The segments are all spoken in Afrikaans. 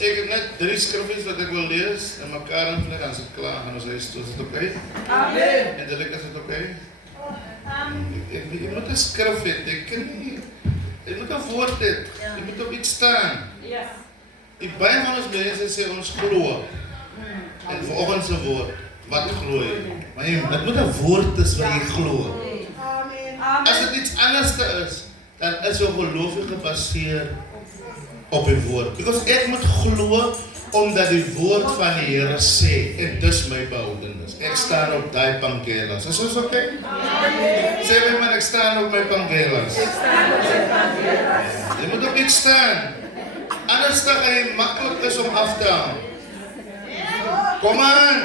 ek het net 3 skriffies wat ek wil lees en mekaar en vlek, dan is het klaar, gaan ons huis toe, is het oké? Amen. En Dilek, is het oké? Jy moet 'n skrif hê, jy kan nie, jy moet 'n woord hê, jy moet op iets staan. Die baie van ons mense sê ons glo, en vanoggend se woord, wat glo jy? Maar dit moet 'n woord is wat jy glo. As dit iets anders is, dan is jou geloof gebaseer op die woord. Because ek moet glo omdat die woord van die Here sê, en dis my behoudenis. Ek staan op daai pankelas. Is ons oké? Sê my man, ek staan op my pankelas. Jy moet op iets staan. Anders dan gaan jy maklik is om af te haal. Kom aan!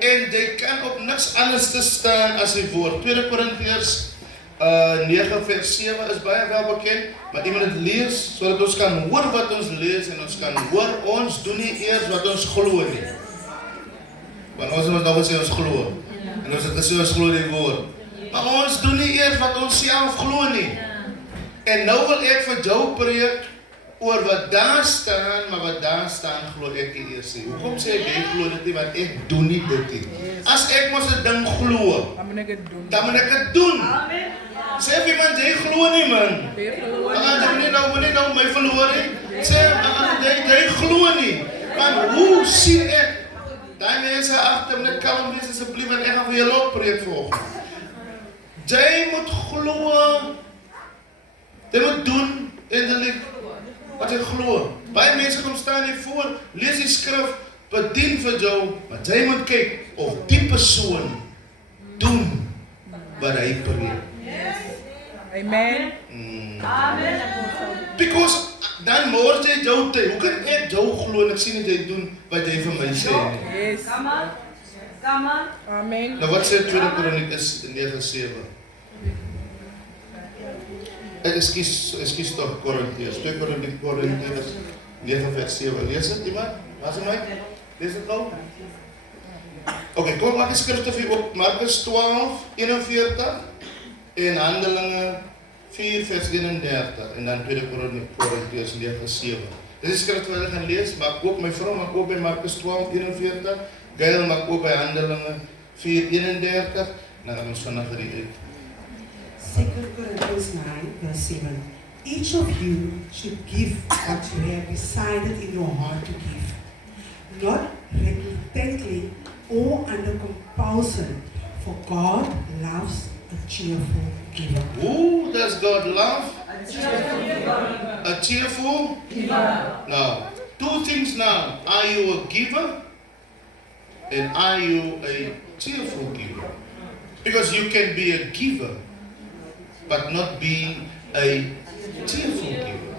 En jy kan op niks anders te staan as die woord. 2 Korintiërs 9 vers 7 is baie wel bekend, maar iemand het lees, sodat ons kan hoor wat ons lees, en ons kan hoor, ons doen nie eers wat ons glo nie. Want ons moet nog sê ons glo, en ons het gesê ons glo die woord. Maar ons doen nie eers wat ons self glo nie. En nou wil ek vir jou preek oor wat daar staan, maar wat daar staan glo ek nie eers nie. Hoekom sê ek glo dit nie, want ek doen nie dit nie. As ek mos 'n ding glo, dan moet ek dit doen. Sê vir iemand, jy glo nie man. Moet nie nou my verloor nie. Sê, jy glo nie. Maar hoe sien ek? Die mense agter net kalm wees asseblief, want ek gaan vir julle ook preek volgens. Jy moet glo. Jy moet doen eintlik wat jy glo. Baie mense kom staan hier voor, lees die skrif, bedien vir jou, maar jy moet kyk of die persoon doen wat hy preek. Amen. Amen. Because dan mors jy jou tyd. Hoe kan ek jou glo en ek sien dat jy doen wat jy vir my sê? Yes. Come on. Amen. Nou wat sê 2 Korintiërs 9:7? Ekskuus tog Korintiërs. 2 Korintiërs 9:7. Lees dit iemand? Wat is my? Lees dit nou? Okay, kom maak die skrifte vir op Markus 12:41 en Handelinge 4:31 en dan 2 Korintiërs 9:7. Dis die skrifte wat ek gaan lees, maar ook my vrou maak ook by Markus 12:41, Gail maak ook by Handelinge 4:31, en dan gaan ons vanaf die uit. 2 Corinthians 9:7. Each of you should give what you have decided in your heart to give, not reluctantly or under compulsion, for God loves a cheerful giver. Who does God love? A cheerful giver. Now, 2 things now. Are you a giver? And are you a cheerful giver? Because you can be a giver, but not being a cheerful giver.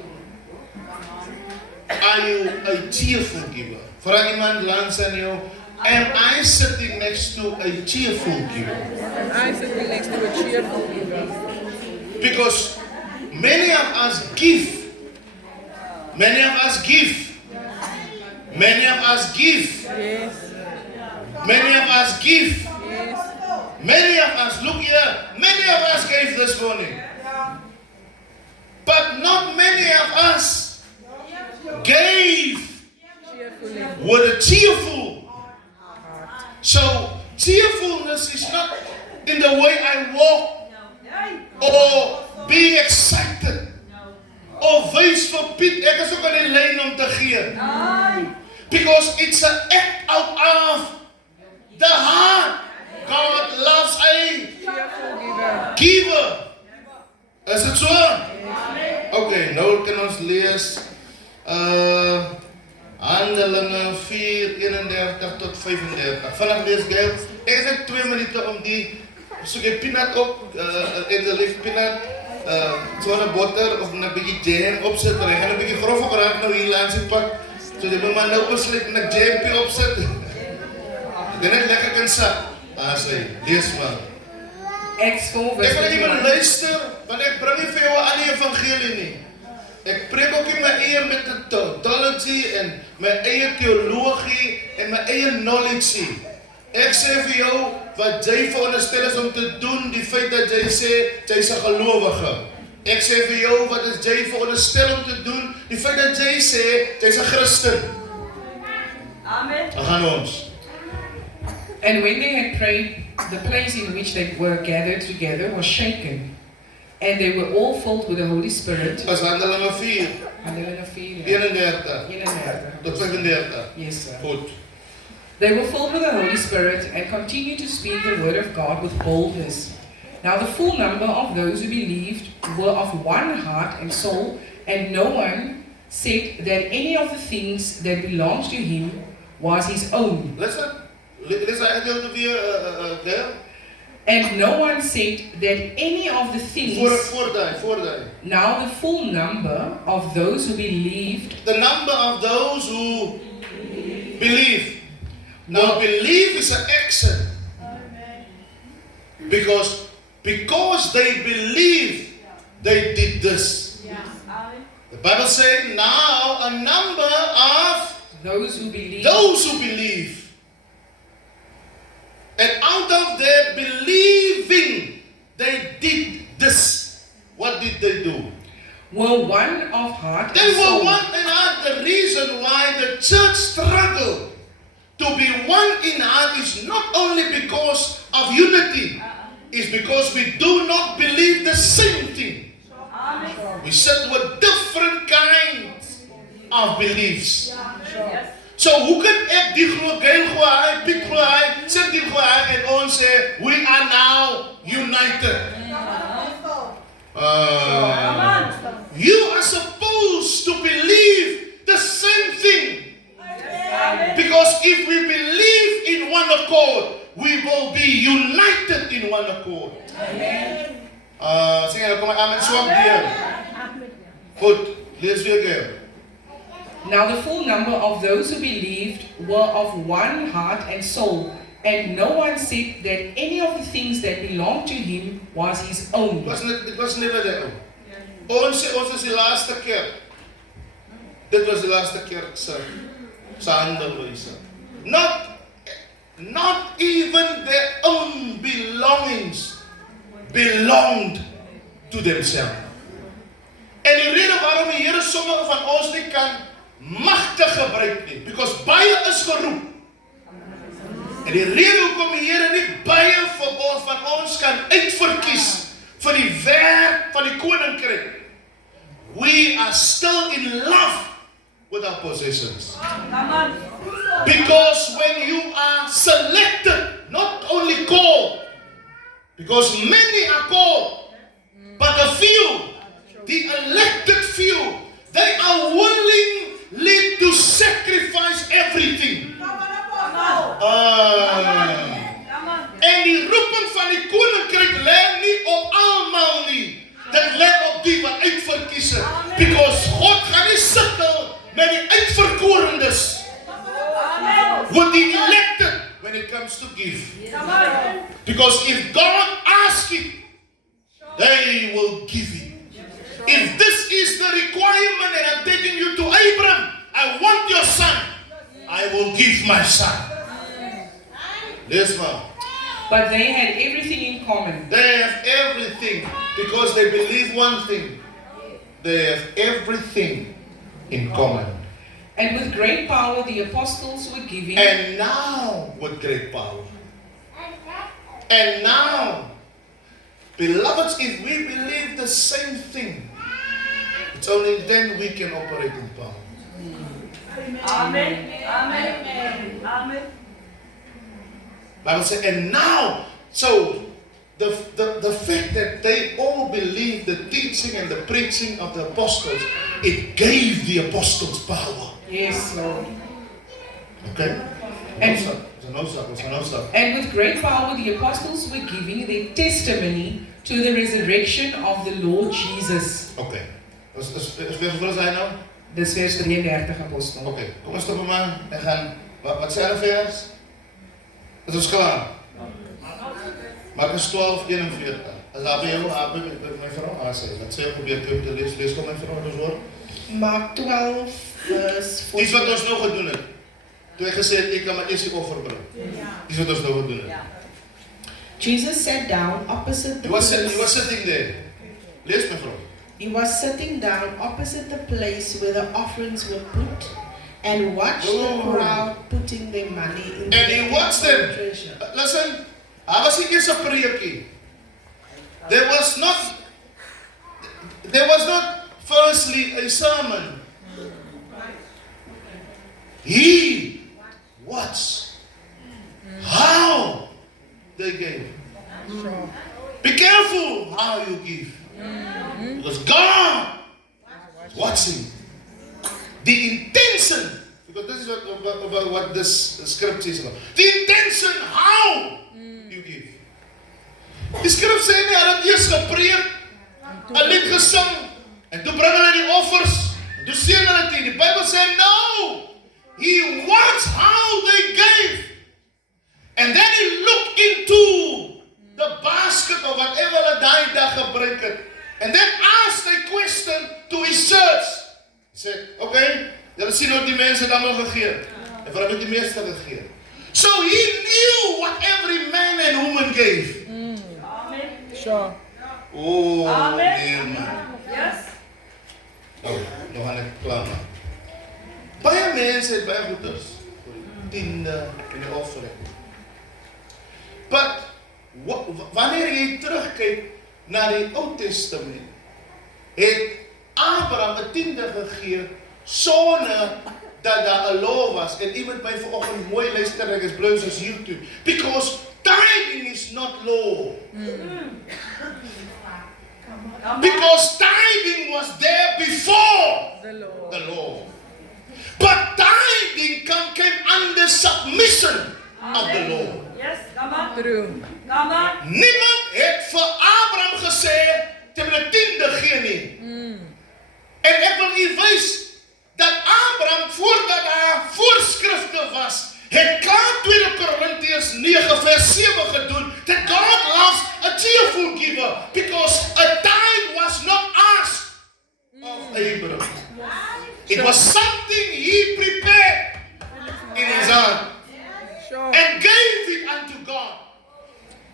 Are you a cheerful giver? Vra iemand langs aan jou, am I sitting next to a cheerful giver? I'm sitting next to a cheerful giver. Because many of us give. Many of us give. Many of us give. Yes. Many of us give. Yes. Many of us, look here, many of us gave this morning. But not many of us gave Cheerfully. with a cheerful. So, cheerfulness is not in the way I walk or being excited or wys vir Piet, ek is ook aan die lyn om te gee. Because it's an act out of the heart. God loves a Cheerful giver. giver. Is dit so? Okay, nou kan ons lees Handelinge 4:31 tot 35. Vanaf lees Gail. Ek het 2 minute om die soek jy peanut op en die lief peanut sonder botter of 'n bietjie jam opsit. Hy gaan 'n bietjie grof raak nou hier langs die pad. So jy moet maar nou besluit met jam opsit. Dit net lekker kan sak. Sê, lees maar. Acts 4 Ek wil nie maar luister, want ek bring nie vir jou 'n ander evangelie nie. Ek preek ook nie my eie methodology en my eie teologie en my eie knowledge. Ek sê vir jou wat jy veronderstel is om te doen, die feit dat jy sê jy's 'n gelowige. Ek sê vir jou wat is jy veronderstel om te doen, die feit dat jy sê, jy's 'n Christen. Amen. Dan gaan ons. And when they had prayed, the place in which they were gathered together was shaken, and they were all filled with the Holy Spirit. As Handelinge 4, Handelinge 4, 31 tot 35. Yes, sir. Goed. They were filled with the Holy Spirit and continued to speak the word of God with boldness. Now the full number of those who believed were of one heart and soul, and no one said that any of the things that belonged to him was his own. Listen. Lees hy gedeelte weer daar? And no one said that any of the things. Voordaai. Now the full number of those who believed. The number of those who believe. Now believe is an action. Because they believe, they did this. The Bible says now a number of those who believe. And out of their believing, they did this. What did they do? Were one of heart. They and were soul. one and heart. The reason why the church struggled to be one in heart is not only because of unity, it's because we do not believe the same thing. We sit with different kinds of beliefs. So hoe kan ek die glo, geil glo, hy piek glo, hy sit die glo, en ons sê, we are now united. You are supposed to believe the same thing. Because if we believe in one accord, we will be united in one accord. Sing kom maar amen swak weer. Goed, lees weer keer. Now the full number of those who believed were of one heart and soul, and no one said that any of the things that belonged to him was his own. Dit was never there. Ons is die laaste keer. Dit was die laaste keer se handelwyse. Not even their own belongings belonged to themselves. En die rede waarom die Here sommige van ons nie kan magtig gebruik nie, because baie is geroep. En die rede hoekom die Here nie baie van ons kan uitverkies vir die werk van die koninkryk. We are still in love with our possessions. Because when you are selected, not only called, because many are called, but a few, the elected few, they are willingly to sacrifice everything. En die roeping van die koninkryk lê nie op almal nie. Dit lê op die wat uitverkies is. Because God gaan nie sukkel met die uitverkorendes. With the elected when it comes to give. Because if God asks it, they will give it. If this is the requirement and I'm taking you to Abraham, I want your son, I will give my son. Yes, ma'am. But they had everything in common. They have everything because they believe one thing. They have everything in common. And with great power the apostles were giving. And now with great power. And now, beloveds, if we believe the same thing, it's only then we can operate in power. Amen. Amen. Amen. Bible says, and now, so the fact that they all believed the teaching and the preaching of the apostles, it gave the apostles power. Yes, Lord. Okay? And with great power the apostles were giving their testimony to the resurrection of the Lord Jesus. Okay. Is hoeveel is hy nou? Dis vers 33 apostel. Okay, kom ons stop maar en gaan, wat sê hulle vers? Is ons klaar? Markus 12:41. As daar by jou, my vrou sê, dat sê ek probeer te lees kom my vrou ons hoor. Mark 12 vers 14. Dis wat ons nou gedoen het. Toe ek gesê het, ek kan my eerste offer bring. Dis wat ons nou gedoen het. Jesus sat down opposite the He was sitting there. Lees my vrou. He was sitting down opposite the place where the offerings were put and watched the crowd putting their money in And he watched them. treasure. Listen, I was nie eens 'n preekie. There was not firstly a sermon. He watched how they gave. Be careful how you give. Because God is watching. The intention, because this is what this scripture is about. The intention how you give. Die skrif sê nie, hulle het eers gepreek, 'n lied gesing, en toe bring hulle die offers, en toe seën hulle dit. Die Bybel sê, no, he watched how they gave. And then he looked into the basket of whatever hulle daai dag gebruik het. And then asked a question to his church. He said, okay, julle sien hoe die mense dan nog gegee. En vir hulle het die meeste gegee. So he knew what every man and woman gave. Amen. Sure. Oh, Amen. nee man. Yes. Nou gaan ek klaar maak. Baie mense het baie goeders. Tiende en die offering. But, wanneer jy terugkyk na die Ou Testament, het Abraham 'n tiende gegee sonder dat daar 'n law was. En iemand by vanoggend mooi luister, ek is bly soos YouTube. Because tithing is not law. Because tithing was there before the law. But tithing came under submission of the law. Yes, come on. True. Come on. Niemand het vir Abraham gesê, jy moet 'n tiende gee nie. En ek wil u wys dat Abraham, voordat daar voorskrifte was, het klaar 2 Korintiërs 9 vers 7 gedoen, that God loves a cheerful giver, because a tithe was not asked of Abraham. It was something he prepared in his heart and gave it unto God.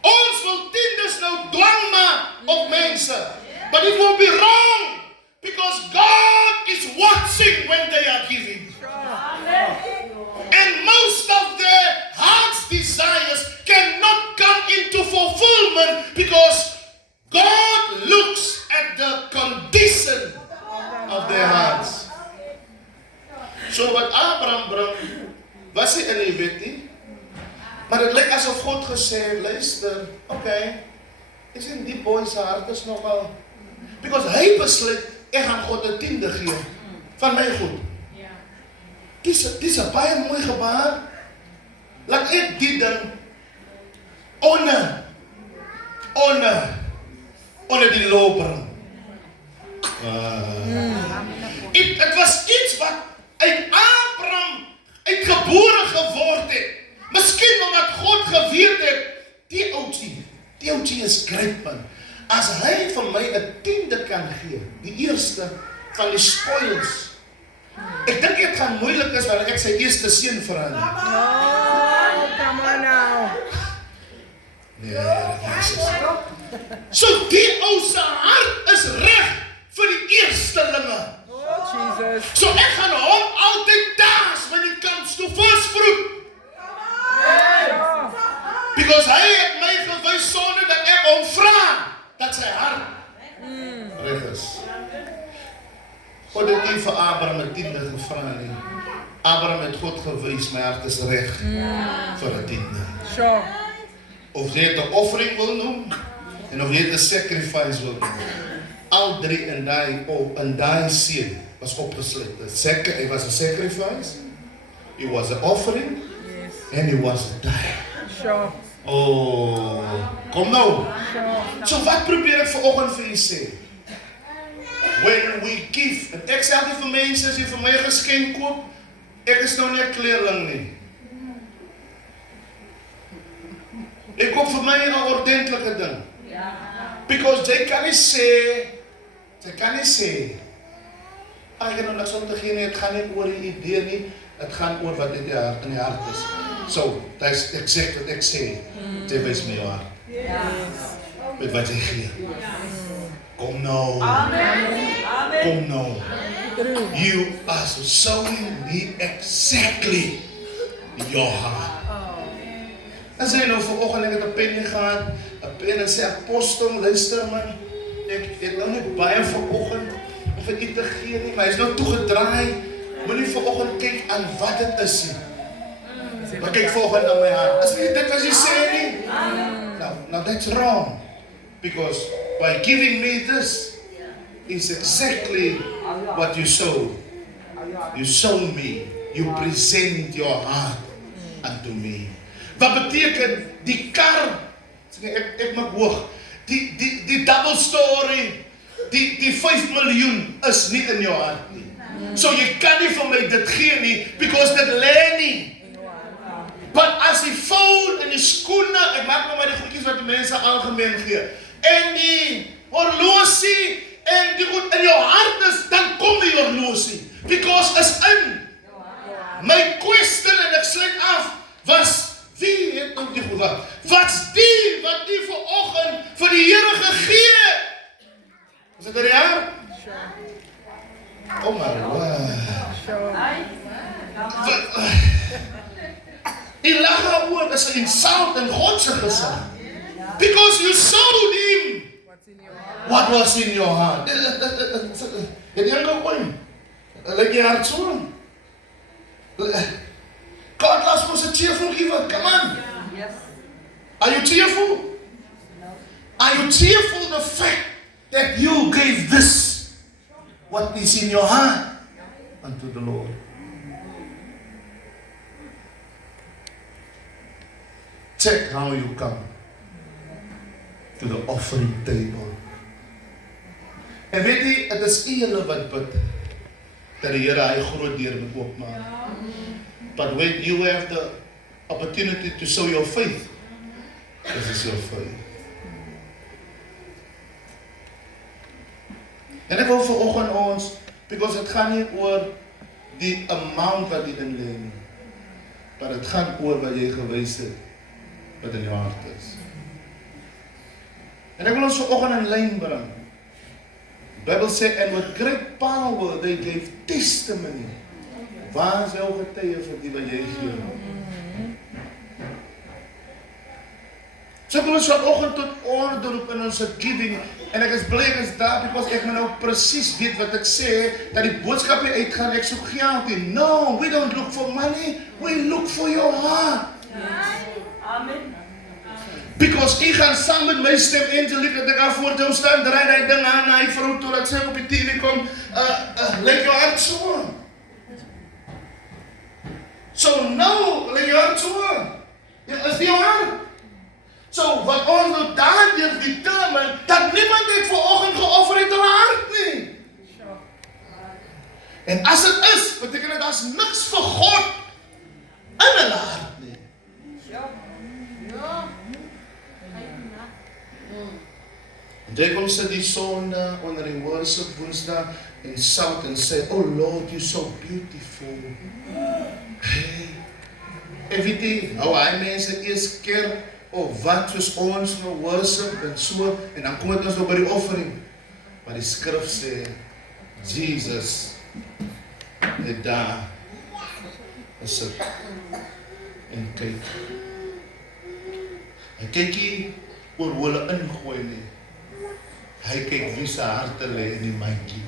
Ons wil tiendes nou dwang maak op mense, but it will be wrong, because God is watching when they are giving. And most of their heart's desires cannot come into fulfillment because God looks at the condition of their hearts. So wat Abraham bring, was hy in die wet nie, maar het lyk asof God gesê het, luister, okay, ek sien die boy se hart is nogal, because hy besluit, ek gaan God 'n tiende gee, van my goed. Dis 'n baie mooi gebaar. Laat ek dit dan onder die loop bring. Het was iets wat uit Abraham uitgebore geword het. Miskien omdat God geweet het, die outie is great man. As hy vir my 'n tiende kan gee, die eerste van die spoils. Ek dink dit gaan moeilik is wanneer ek sy eerste seun verander. Come on now. Nee, Jesus. So die ou se hart is reg vir die eerstelinge. Jesus. So ek gaan hom altyd daas when it comes to first fruit. Because hy het my gewys sonder dat ek hom vra dat sy hart reg is. God het nie vir Abraham 'n tiende gevra nie. Abraham het God gewys, my hart is reg vir 'n tiende. Sure. Of jy het 'n offering wil noem, en of jy het 'n sacrifice wil noem. Al drie in daai seën was opgesluit. Hy was 'n sacrifice, he was an offering, and he was a tithe. Sure. Oh, kom nou. So wat probeer ek vanoggend vir u sê? When we give, en ek sê altyd vir mense, as jy vir my 'n geskenk koop, ek is nou nie 'n kleerling nie. Ek koop vir my 'n ordentlike ding. Because jy kan nie sê, ek gaan nou niks om te gee nie, het gaan nie oor die idee nie, het gaan oor wat in die hart is. So, dat is exact wat ek sê, jy wys my jou hart. Met wat jy gee. Kom Kom nou. Amen. Amen. Kom nou. You are showing me exactly your heart. As jy nou vanoggend ek het 'n pen gehad, 'n pen en sê apostel, luister man, ek het nou net baie vanoggend om vir u te gee nie, maar hy's nou toegedraai. Moenie vanoggend kyk aan wat dit is nie. Maar kyk volgende aan my hart. As nie dit wat jy sê nie. Now that's wrong. Because by giving me this is exactly what you sow. You sow me. You present your heart unto me. Wat beteken die kar? Ek maak hoog. Die double story. Die 5 miljoen is nie in jou hart nie. So jy kan nie vir my dit gee nie because dit lê nie. Want as die foon en die skoene, ek maak nou maar die goedjies wat die mense algemeen gee, en die horlosie en die goed in jou hart is, dan kom die horlosie. Because is in. My question, en ek sluit af, was, wie het nou die goed wat? Was die wat die vanoggend vir die Here gegee? Is dit in die hart? Oh my word. Die lag oor is 'n insult in God se gesig. Because you sowed him what was in your heart. Het jy gehoor? Like your heart so. God loves us a cheerful giver. Come on. Yes. Are you cheerful? Are you cheerful the fact that you gave this, what is in your heart, unto the Lord? Check how you come to the offering table. En weet jy, het is eene wat bid, dat die Here hy groot deur moet oopmaak. But when you have the opportunity to show your faith, this is your faith. En ek wil vanoggend ons, because het gaan nie oor die amount wat jy in lê nie, maar het gaan oor wat jy gewys het, wat in jou hart is. En ek wil ons vanoggend in lyn bring. Die Bybel sê, and with great power they gave testimony. Waar is jou getuie vir die wat jy gee? So ek wil ons vanoggend tot orde roep in ons giving, en ek is bly ek is daar, because ek nou presies weet wat ek sê, dat die boodskap nie uitgaan, ek soek geld nie. No, we don't look for money, we look for your heart. Amen. Because ek gaan saam met my stem, Angelique, dat ek daar voor jou staan, draai die ding aan na die vrou, totdat sy op die TV kom, lyk jou hart so. So nou, lyk jou hart so. Ja, is die jou hart? So, wat ons nou daardeur determine, dat niemand het vanoggend geoffer het hulle hart nie. En as dit is, beteken dit daar's niks vir God in hulle hart nie. En jy kom sit die Sondag onder die worship Woensdag en shout en sê, oh Lord, you're so beautiful. Hey, everything, nou hy mense eers keer, of wat soos ons nou worship en so, en dan kom het ons nou by die offering. Maar die skrif sê, Jesus het daar gesit en kyk. Hy kyk nie oor hoe hulle ingooi nie. Hy kyk wie se harte lê in die mandjie.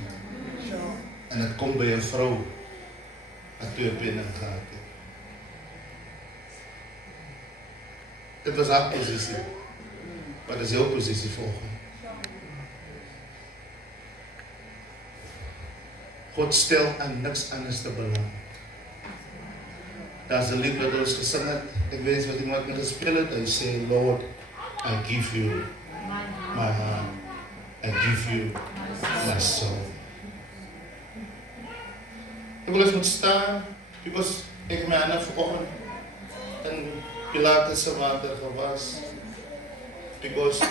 En het kom by 'n vrou wat 2 penne gehad het. Dit was haar posisie. Maar dit is jou posisie volgende. God stel aan niks anders te belang. Daar's 'n lied wat ons gesing het. Ek weet wat iemand met gespeel het. Hy sê, Lord, I give you my heart. I give you my soul. Ek wil eens moet staan, because ek my hande vanoggend in Pilates se water gewas. Because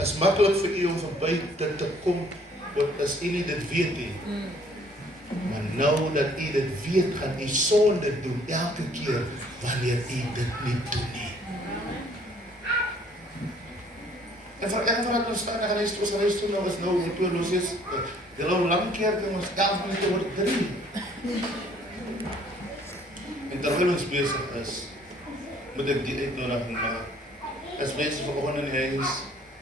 is maklik vir u om verby dit te kom, want as u nie dit weet nie. Maar nou dat u dit weet, gaan u sonde doen elke keer wanneer u dit nie doen nie. En vir ek wat ons staan, gaan hy toe nou is nou toe los is. Die ou lang kerk en ons 11 minute oor 3. En terwyl ons besig is, moet ek die uitnodiging maak. As mense vanoggend in die huis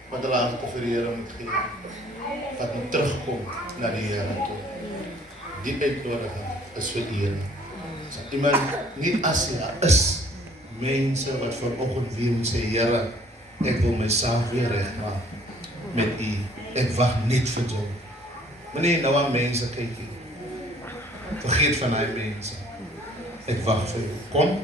wat hulle harte vir die Here moet gee, wat moet terugkom na die Here toe. Die uitnodiging is vir Here. So iemand nie as daar is mense wat vanoggend weer moet sê, Here, ek wil my saak weer regmaak met U. Ek wag net vir jou. Moenie nou aan mense kyk nie. Vergeet van hy mense. Ek wag vir jou. Kom.